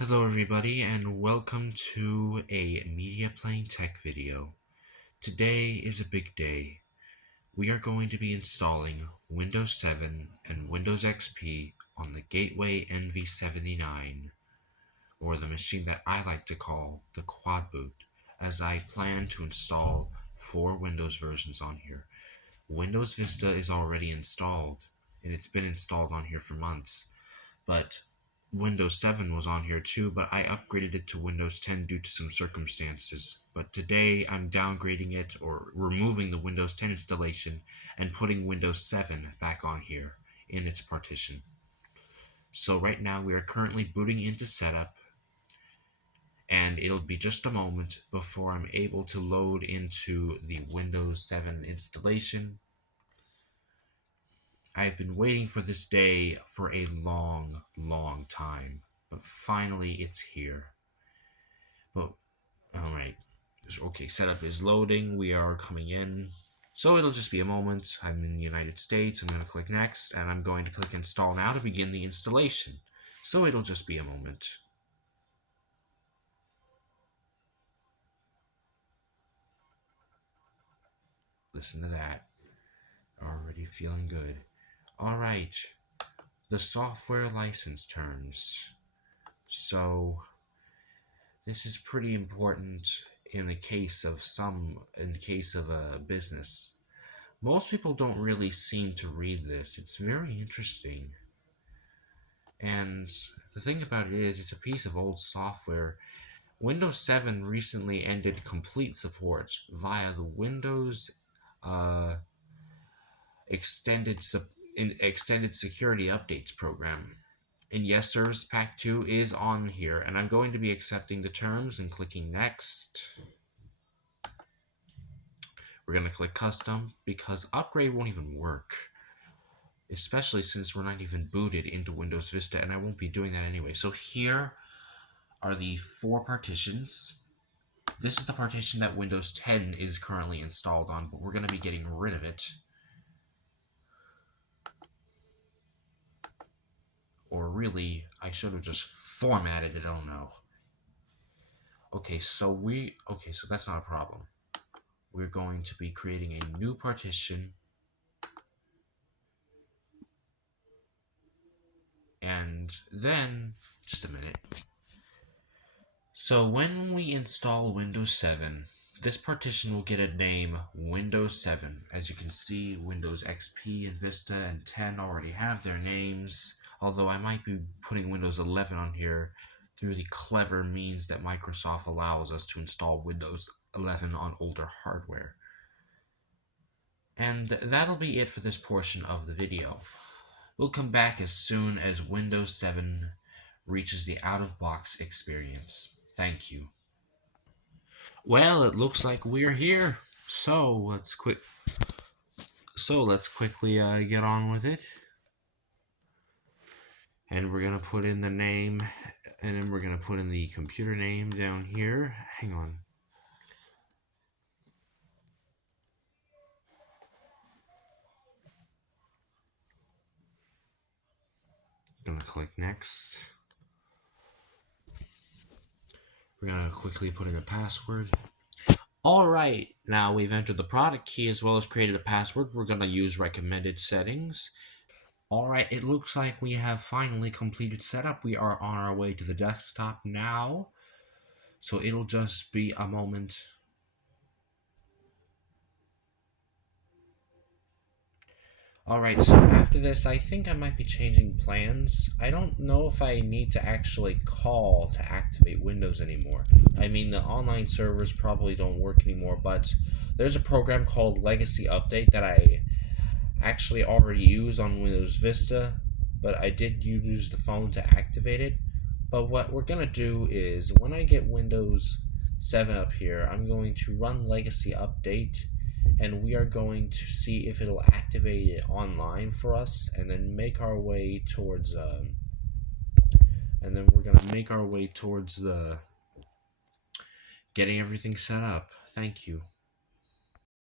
Hello everybody and welcome to a media playing tech video. Today is a big day. We are going to be installing Windows 7 and Windows XP on the Gateway NV79, or the machine that I like to call the Quadboot, as I plan to install 4 Windows versions on here. Windows Vista is already installed, and it's been installed on here for months, but Windows 7 was on here too, but I upgraded it to Windows 10 due to some circumstances. But today I'm downgrading it, or removing the Windows 10 installation and putting Windows 7 back on here in its partition. So right now we are currently booting into setup, and it'll be just a moment before I'm able to load into the Windows 7 installation. I've been waiting for this day for a long time, but finally it's here. But, alright. Okay, setup is loading. We are coming in. So it'll just be a moment. I'm in the United States. I'm going to click next, and I'm going to click install now to begin the installation. So it'll just be a moment. Listen to that. Already feeling good. Alright. The software license terms. So this is pretty important in the case of a business. Most people don't really seem to read this. It's very interesting. And the thing about it is, it's a piece of old software. Windows 7 recently ended complete support via the Windows uh, extended security updates program. And yes, Service Pack 2 is on here, and I'm going to be accepting the terms and clicking next. We're going to click custom because upgrade won't even work, especially since we're not even booted into Windows Vista, and I won't be doing that anyway. So here are the 4 partitions. This is the partition that Windows 10 is currently installed on, but we're going to be getting rid of it. Or really, I should have just formatted it, I don't know. Okay, so that's not a problem. We're going to be creating a new partition, and then, just a minute. So when we install Windows 7, this partition will get a name Windows 7. As you can see, Windows XP and Vista and 10 already have their names, although I might be putting Windows 11 on here through the clever means that Microsoft allows us to install Windows 11 on older hardware. And that'll be it for this portion of the video. We'll come back as soon as Windows 7 reaches the out-of-box experience. Thank you. Well, it looks like we're here. So let's quickly get on with it. And we're gonna put in the name, and then we're gonna put in the computer name down here. Hang on. Gonna click next. We're gonna quickly put in a password. Alright, now we've entered the product key as well as created a password. We're gonna use recommended settings. Alright, it looks like we have finally completed setup. We are on our way to the desktop now. So it'll just be a moment. Alright, so after this, I think I might be changing plans. I don't know if I need to actually call to activate Windows anymore. I mean, the online servers probably don't work anymore, but there's a program called Legacy Update that I actually already use on Windows Vista, but I did use the phone to activate it. But what we're going to do is, when I get Windows 7 up here, I'm going to run Legacy Update, and we are going to see if it'll activate it online for us, and then make our way towards getting everything set up. Thank you.